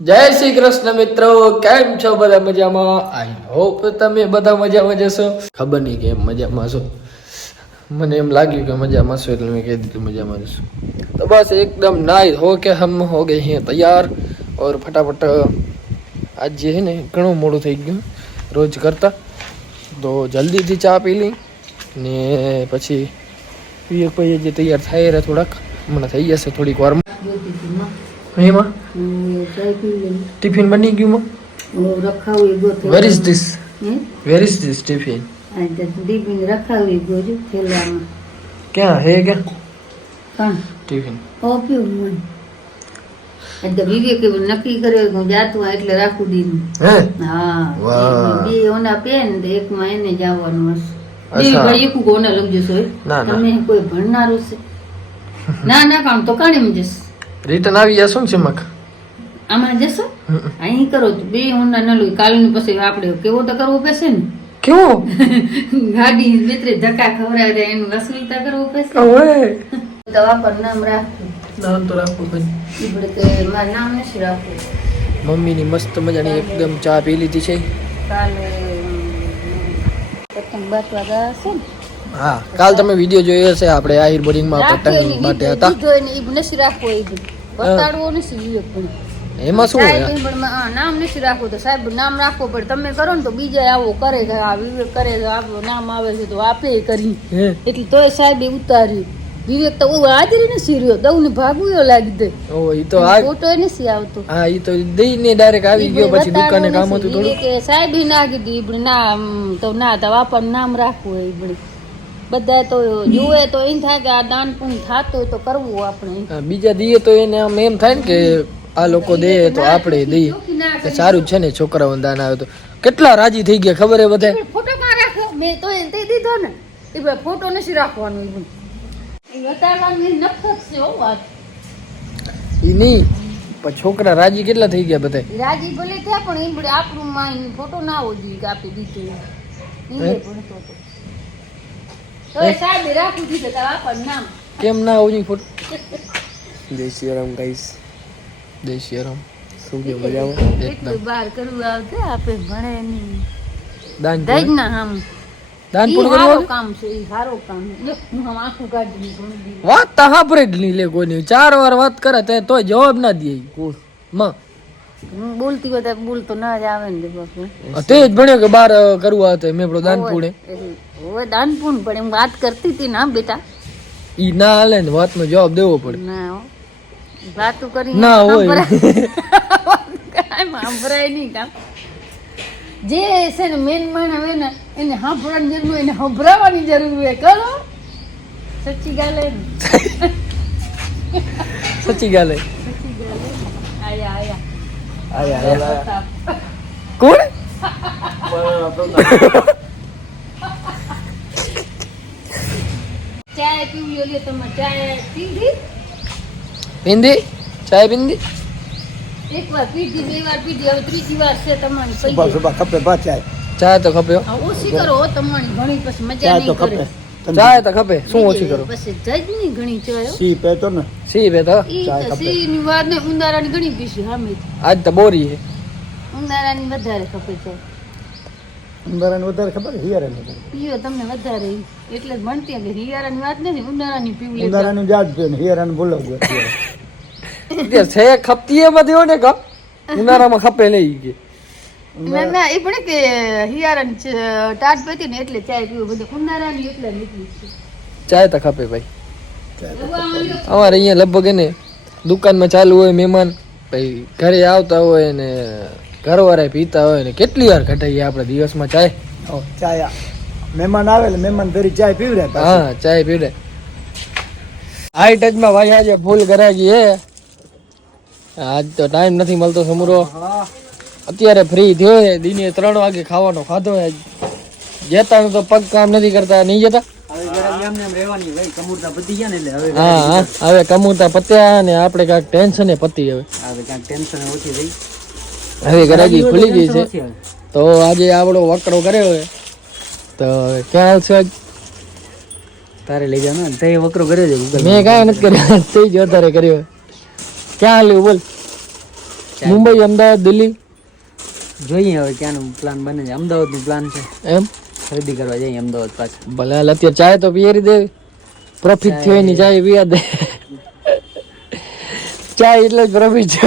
જય શ્રી કૃષ્ણ મિત્રો, કેમ છો બધા? મજામાં? આઈ હોપ તમે બધા મજામાં જશો. ખબર નહીં કેમ મજામાં છો, મને એમ લાગ્યું કે મજામાં છો એટલે મેં કહી દીધું મજામાં જશો. તો બસ एकदम नाई हो के हम हो गए हैं तैयार और फटाफट आज જે છે ને ઘણું મોડું થઈ ગયું રોજ કરતા, તો જલ્દીથી ચા પી લઈ ને પછી પીએ જે તૈયાર થાય રહ્યા થોડાક હમણાં થઈ જશે થોડીક વારમાં. એમાં ટિફિન બની ગયું માં? Where is this? Where is this tiffin? Tiffin રખાવી ગયો થેલામાં. ક્યાં હે? ક્યાં કાં ટિફિન? ઓપ્યું મને એટલે વિવેકે નક્કી કર્યો કે હું જાતું એટલે રાખું દીધું. હે? હા, વાહ. બે ઓના પેન એકમાં એને જવાનું હશે. અચ્છા. બે એક ગોના લગજો છો. ના, ના. તમે કોઈ ભણનારું છે? ના ના, કામ તો કાણે જશે. રિટર્ન આવી જશો ને ચમક? આમાં જશો અહીં કરો તો બે ઓના ન લો. કાલની પછી આપણે કેવો તો કરવો પડશે ને. કેવો? ગાડી બે ત્રણ ધક્કા ખવડાવે એનું વસૂલતા કરવું પડશે. ઓય દવા પર નામ રાખવું. નામ તો રાખવું ભાઈ. ઈબડે કે મારું નામ નથી રાખવું. મમ્મીની મસ્ત મજાની એકદમ ચા પી લીધી છે. કાલે પતંગ બાટવા ગયા હશે ને. હા, કાલ તમે વિડીયો જોયો હશે, આપણે આહિર બોર્ડિંગમાં પતંગ બાટે હતા. નથી રાખવો એ બતાડવો નથી વિવેક પણ. એમાં શું હોય? સાહેબ પણ નામ નથી રાખવું તો સાહેબ નામ રાખવો પડે. તમે કરો ને તો બીજા આવો કરે કે આ વિવેક કરે તો આપણું નામ આવે છે તો આપે કરી હે? એટલે તોય સાહેબે ઉતાર્યું. વિવેક તો હાજરી નથી રહ્યો, દઉં ભાગવું લાગી દે. ઓ ઈ તો આ ફોટો નથી આવતો. હા, ઈ તો દઈને ડાયરેક્ટ આવી ગયો, પછી દુકાને કામ હતું થોડું. કે સાહેબ નાખી દીધું નામ તો ના તો આપણને નામ રાખવું હોય ઈબડે. બધા તો જોવે તો એમ થાય કે આ દાન પુણ્ય થતું હોય તો કરવું આપણે. હા, બીજા દીએ તો એને આમ એમ થાય ને કે આ લોકો દે તો આપણે દઈએ કે સારું જ છે ને, છોકરાઓને દાન આવે તો. કેટલા રાજી થઈ ગયા ખબર હે બધા? ફોટો માં રાખો, મેં તો એને દીધો ને એ ફોટો નથી રાખવાનો. એ બતાવવાની નફરત છે હો વાત. ઈ નહીં પણ છોકરા રાજી કેટલા થઈ ગયા બધા. રાજી ભલે થયા પણ ઈબડે આપણું માં ફોટો ના હોવો જોઈએ કે આપી દીધું. ઈ ભણતો હતો તો સાહેબ રાખું દીધું તો આપણું નામ કેમ ના હોવી ફોટો? જય શ્રી રામ ગાઈસ, જય શ્રી રામ. શું કે મજામાં? એટલું એકદમ. બહાર કરવું આવશે આપણે ભણે નહીં. દાન દઈ પુણ્ય? ના આમ દાન ઈ પુણ્ય હારું કરવાનું? કામ છે. ઈ હારું કામ છે. લે, હું આમ આખું કાઢી ઘણું દીધું. વાત તો સાંભળે જ નહીં લે કોઈની. 4 વાર વાત કરે તોય જવાબ ના દે કોઈ માં. હું બોલતી હોય તો બોલતો ના જ આવે ને બાપુ. તે જ ભણ્યો કે બાર કરવું આવે મેં આપણો દાન પુણે. હવે દાન પૂન પણ એમ વાત કરતી હતી ના બેટા. ઈ ના હાલે ને, વાતનો જવાબ દેવો પડે. ના હો. વાતું કરી ના હોય. સાંભળાય નહીં કામ. જે છે ને મેન માણસ હોય ને એને સાંભળવાની જરૂર હોય, એને સંભળાવવાની જરૂર હોય. કરો સચ્ચી ગાલે ને. સચ્ચી ગાલે. સચ્ચી ગાલે. આયા આયા આયા કોણ? ચાય પીવી ઓલી તમે ચાય પીધી? પીંદી? ચાય પીંદી? એક વાર પીધી, બે વાર પીધી, હવે ત્રીજી વાર છે તમારી. ચાય તો ખપે હો. ઓછી કરો હો તમારી ઘણી, પછી મજા નહીં કરે. ચાય તો ખપે. શું ઓછી કરો? પછી જજ નહીં ઘણી ચાય હો. સી પે તો ઈ તો સીની વાત ને ઉંદારાની ઘણી પીસી સામે. આજ તો બોરી છે. ઉંદારાની વધારે ખપે છે. પીવો તમને વધારે એટલે જ ભણતી હતી. હિયારાની વાત નથી, ઉંદારાની પીવું લે. છે ખપતી એમાંથી હોય ને કા ઉનાળામાં ખપે નહીં કે ના ના એ પણ કે હિયારાની ટાટ પતી ને એટલે ચાય પીવું. બધું ઉંદારાની એટલે નીકળી છે. ચાય તો ખપે ભાઈ. અમારે અહીંયા લગભગ એને દુકાનમાં ચાલુ હોય, મહેમાન ભાઈ ઘરે આવતા હોય ને ઘરવાળા પીતા હોય ને કેટલી વાર ઘટાઈએ આપણે દિવસમાં ચાય. મહેમાન આવે એટલે મહેમાન ઘરે ચાય પીવડે. હા, ચાય પીવડે. હાઈ ટચમાં ભાઈ આજે ફૂલ કરાગી હે. આજ તો ટાઈમ નથી મળતો સમુરો. અત્યારે ફ્રી થયો છે. દિને 3 વાગે ખાવાનો ખાધો હે. જેતાનું તો પગ કામ નથી કરતા. નહીં જતા? હા હા, હવે કમુરતા પત્યા ને આપણે કાંઈક ટેન્શન પતી. હવે ગરાગી ખુલી ગઈ છે. તો આજે આપણો વકરો કર્યો હોય તો ક્યાં છે? તારે લઈ જાવ ને તે વકરો કર્યો છે. મેં કાંઈ નથી કર્યો, તે જ વધારે કર્યો. ક્યાં હાલ્યું બોલ? મુંબઈ અમદાવાદ દિલ્હી જોઈએ હવે ક્યાંનું પ્લાન બને છે. અમદાવાદનું પ્લાન છે, એમ ખરીદી કરવા જઈએ અમદાવાદ પાછા. ભલે હાલ અત્યારે ચાય તો પીએરી દે પ્રોફિટ થયો એની ચાય પીવા દે ચાય એટલે જ પ્રોફિટ છે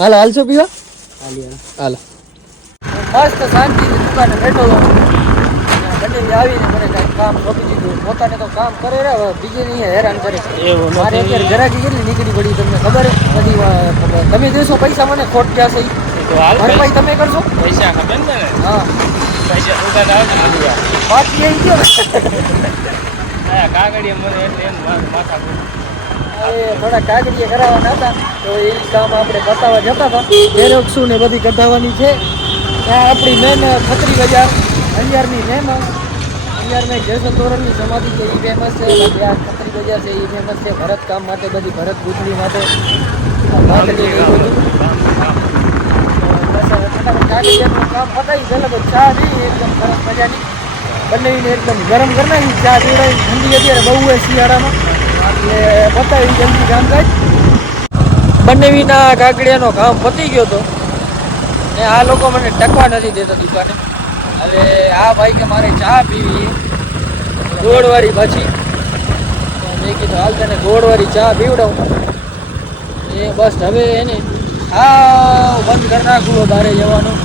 હાલ હાલશો પીવા હાલ મસ્ત શાંતિ દુકાને બેઠો હતો બંને આવીને મને કાંઈ કામ સોંપી દીધું. પોતાને તો કામ કરે રે બીજે નહીં હેરાન કરે. મારે અત્યારે જરાકી કેટલી નીકળી પડી તમને ખબર બધી તમે દેશો પૈસા મને ખોટ ક્યાં છે ભરપાઈ તમે કરશો પૈસા ખબર ને હા પૈસા ઉધાર આવે ને બાકી એમ ગયો કાગળિયા મને એટલે એમ માથા હવે થોડા કાગળિયા કરાવવાના હતા તો એ કામ આપણે બતાવવા જતા હતા ઝેરોક્સું ને બધી કઢાવવાની છે. ત્યાં આપણી મેન ખત્રી બજાર અંજારની ફેમસ અંજારમાં જયસલ તોરણની સમાધિ છે એ ફેમસ છે. બાકી આ ખત્રી બજાર છે એ ફેમસ છે ભરત કામ માટે બધી ભરત ગુથલી માટે કાગળિયાનું કામ પતાવી પેલા તો ચા નહીં એકદમ સરસ મજાની બંનેને એકદમ ગરમ કરી નાખી ચા પીવડાવી ઠંડી અત્યારે બહુ હોય શિયાળામાં એટલે પતાવી જલ્દી કામકાજ બંનેવીના કાગળિયાનો કામ પતી ગયો હતો ને આ લોકો મને ટકવા નથી દેતા દુકાને. હવે આ ભાઈ કે મારે ચા પીવી ગોળવાળી પાછી તો મેં કીધું હાલ તને ગોળવાળી ચા પીવડાવું એ બસ હવે એને આ બંધ કરી નાખવું બારે જવાનું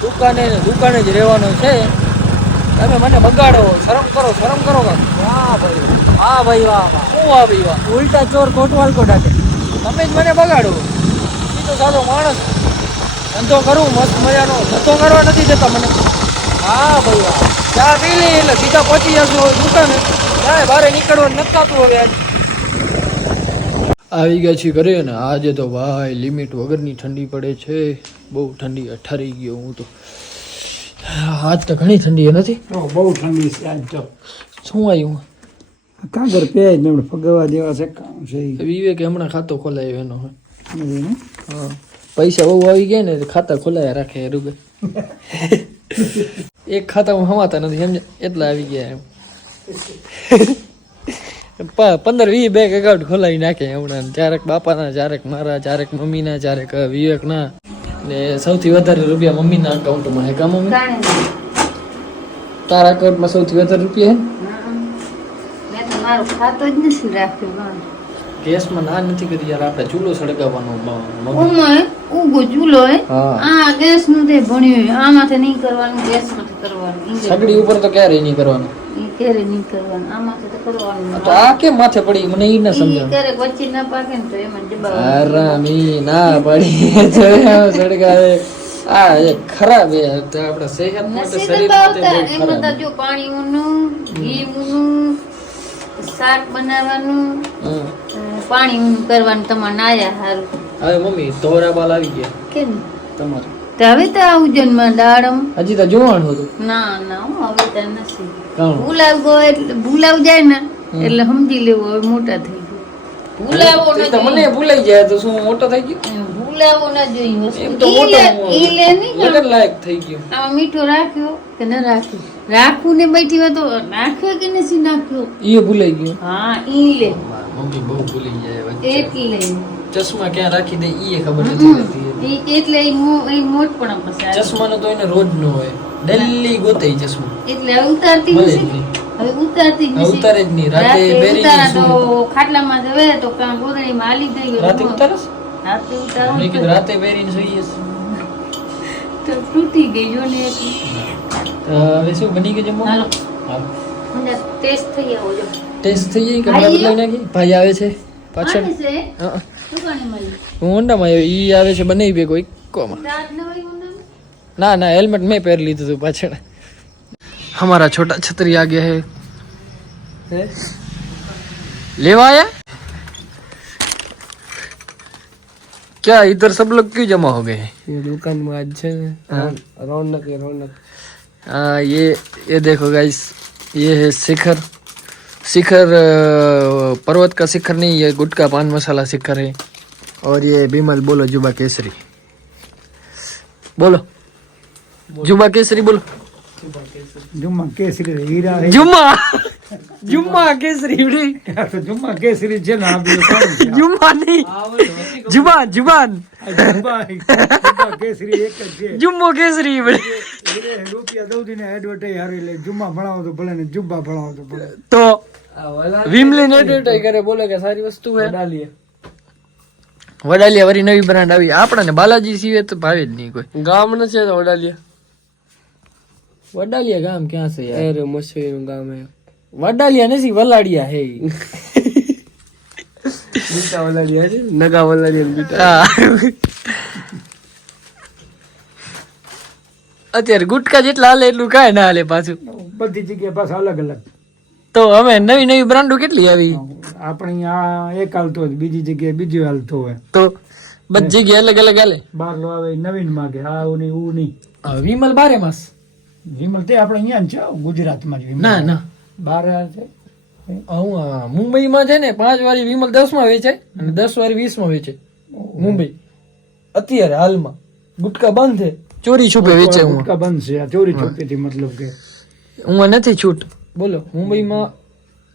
દુકાને જ રહેવાનું છે. તમે મને બગાડો શરમ કરો વાહ ભાઈ વાહ શું વાહ ભાઈ વાહ ઉલટા ચોર કોટવાલ કોટાકે તમે જ મને બગાડો. એ તો સાદો માણસ ધંધો કરું મસ્ત મજાનો ધંધો કરવા નથી દેતા મને. હા ભાઈ વાહ ચા પી લે એટલે સીધા પહોંચી જશો દુકાને ક્યાંય બહાર નીકળવાનું નથી થતું હવે આવી ગયા છીએ ઘરે ને આજે તો ભાઈ લિમિટ વગરની ઠંડી પડે છે બહુ ઠંડી ઠરી ગયો હું તો. આજ તો ઘણી ઠંડી નથી બહુ ઠંડી છે આજ તો. શું આવ્યું કાગળ પેજ ને ફગવા જેવા છે કામ છે વિવેકે હમણાં ખાતો ખોલાયો એનો એ. હા પૈસા બહુ આવી ગયા ને ખાતા ખોલાયા રાખે રૂબે એક ખાતામાં હમાતા નથી સમજે એટલા આવી ગયા એમ 15-20 બેંક એકાઉન્ટ ખોલાવી નાખે હમણાં ચારેક બાપાના ચારેક મારા ચારેક મમ્મીના ચારેક વિવેકના ને સૌથી વધારે રૂપિયા મમ્મીના અકાઉન્ટમાં હે કા મમ્મી તારા અકાઉન્ટમાં સૌથી વધારે રૂપિયા મેં તો મારું ખાતું જ નથી રાખ્યું. હે ગેસમાં ના નથી કરી યાર આપણે ચૂલો સળગાવવાનો મમ્મી ઉમય ઉગો ચૂલો હે હા આ ગેસ નું તે ભણ્યું આમાંથી નહીં કરવાનું ગેસ માંથી કરવાનું સગડી ઉપર તો ક્યારે નહીં કરવાનું ઈ ક્યારે નહીં કરવાનું આમાંથી તો કરવાનું તો આ કેમ માથે પડી મને ઈ ના ઈ સમજાય ક્યારેક વચ્ચે ના પાકે ને તો એમાં દબાવવાનું. આરામી ના પડી જોયા સળગાવે આ એ ખરાબ એ તો આપણા સેહત માટે નથી શરીર માટે દબાવતા બહુ એમાં તો ખરાબ જો પાણી ઊનું ઘી ઊનું શાક બનાવવાનું હા. પાણી ઊનું કરવાનું તમારે નાયા હારું હવે મમ્મી તોરા બાલ આવી ગયા કેમ તમારે તો હવે તો આવું જન્મ દાડમ હજી તો જોવાનું હતું ના ના હું હવે તો નથી કામ ભૂલાવ ગયો એટલે ભૂલાવ જાય ને એટલે સમજી લેવું હવે મોટા થઈ ગયું ભૂલાવો ન તો મને ભૂલાઈ જાય તો શું મોટો થઈ ગયો જોઈએ ભૂલાવો ન જોઈએ એમ વસ્તુ તો મોટો ઈ લે નહીં લગન લાયક થઈ ગયો આમાં મીઠો રાખ્યો કે ન રાખ્યો રાખવું ને બેઠી હોય તો નાખ્યો કે નથી નાખ્યો ઈ ભૂલાઈ ગયો હા ઈ લે મમ્મી બહુ ભૂલી જાય વચ્ચે એટલે ચશ્મા ક્યાં રાખી દે ઈ ખબર નથી રહેતી ઈ એટલે ઈ મોટપણા પછી ચશ્માનો તો એને રોજ નો હોય ડેલી ગોતે ઈ ચશ્મા એટલે હવે ઉતારતી મળે જ નથી નહીં હવે ઉતારતી જ હવે નથી ઉતારે જ નહીં રાતે રાતે બેરી ઉતારા તો ખાટલામાં જવે તો કાં ગોદડીમાં હાલી ગઈ હોય રાતે ઉતારસ રાતે ઉતારો મેં કીધું રાતે બેરીને જોઈએ તો તૂટી ગઈ જો ને એટલી. હવે શું બની ગયું જમવાનું હાલો હાલો મને ટેસ્ટ થઈ આવો જો ટેસ્ટ થઈ જાય કે ભાઈ બદલાઈ નાખી ભાઈ આવે છે પાછળ આને છે હા દુકાને મળી હું હોન્ડામાં આવ્યો ઈ આવે છે બંને ભેગો ઇકોમાં રાત ન હોય ઊંડાને? ના ના હેલ્મેટ મેં પહેરી લીધું હતું પાછળ हमारा छोटा छतरी आ गया है लेवा आया क्या इधर सब लोग क्यों जमा हो गए हैं ये दुकान में आज છે ને रौनक हाँ ये देखो गाइस ये है शिखर शिखर पर्वत का शिखर नहीं ये गुटका पान मसाला शिखर है और ये बिमल बोलो जुबा केसरी बोलो जुबा केसरी बोलो जुम्मा केसरी हीरा है जुम्मा જુમ્મા કેસરી રે. આ તો જુમ્મા કેસરી છે ને આ બધું સારું છે. જુમ્મા નહીં, જુબાન જુબાન. આ જુમ્મા કેસરી એક જ છે. જુમ્મો કેસરી રે. એટલે રૂપિયા દઉં ને એડવર્ટાઈઝ હારી લે જુમ્મા ભણાવો તો ભલે ને જુબ્બા ભણાવો તો ભલે. તો વિમલીન એડવર્ટાઈઝ કરે, બોલે કે સારી વસ્તુ હે. વડાલિયા વરી નવી બ્રાન્ડ આવી. આપણને બાલાજી સિવાય તો ભાવે જ નહીં કોઈ. ગામ ન છે તો વડાલિયા. વડાલિયા ગામ ક્યાં છે યાર? અરે મસ્તી નું ગામ હે. વડાલિયા નથી, વલાડિયા હે. બીટા વલાડિયા છે, નગા વલાડિયા બીટા. અત્યારે ગુટકા જેટલા હાલે એટલું કાંઈ ના હાલે પાછું. બધી જગ્યાએ પાછા અલગ અલગ. તો હવે નવી નવી બ્રાન્ડો કેટલી આવી. આપણે આ એક હાલતો હોય બીજી જગ્યાએ બીજું હાલતો હોય. તો બધી જગ્યાએ અલગ અલગ હાલે. બાર નો આવે નવીન માગે આવું નહીં એવું નહીં. વિમલ બારે માસ. વિમલ તે આપણે અહીંયા જ છે ગુજરાતમાં જ વિમલ. ના ના, બાર છે મુંબઈમાં છે ને 5 વાળી વિમલ 10 માં વેચાય અને 10 વાળી 20 માં વેચાય. મુંબઈ અત્યારે હાલમાં ગુટકા બંધ છે, ચોરી છુપે વેચે. હું ગુટકા બંધ છે આ ચોરી છુપી થી મતલબ કે હું નથી છૂટ. બોલો મુંબઈમાં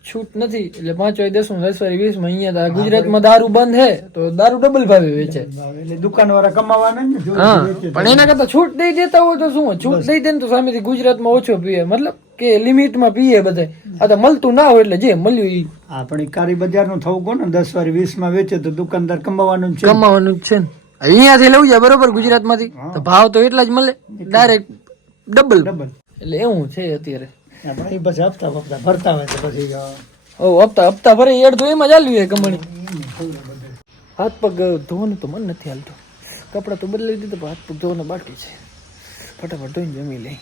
છૂટ નથી એટલે 5 વાળી 10 માં 10 વાળી 20 માં. અહીંયા તો ગુજરાતમાં દારૂ બંધ છે તો દારૂ ડબલ ભાવે વેચે. એટલે દુકાન વાળા કમાવાના ને ચોરી હા, વેચે. પણ એના કરતા છૂટ દઈ દેતા હોય તો શું? છૂટ દઈ દે ને તો સામેથી ગુજરાતમાં ઓછો પીએ, મતલબ કે લિમિટમાં પીએ બધા. આ તો મળતું ના હોય એટલે જે મળ્યું ઈ આપણે કારી બજાર નું થવું કોને 10 વાળી 20 માં વેચે તો દુકાનદાર કમાવાનું જ છે. કમાવાનું જ છે ને. અહીંયાથી લઉં જાય બરોબર ગુજરાતમાંથી તો ભાવ તો એટલા જ મળે, ડાયરેક્ટ ડબલ. એટલે એવું છે અત્યારે. આપણે ઈ પછી હપ્તા વપ્તા ભરતા હોય તો પછી હપ્તા ભરે એડ તો એમાં ચાલ્યું છે કમાણી. હાથ પગ ધોવાનું તો મન નથી હાલતું. કપડા તો બદલાવી દીધું પણ હાથ પગ ધોવાના બાકી છે. ફટાફટ ધોઈને જમી લઈ.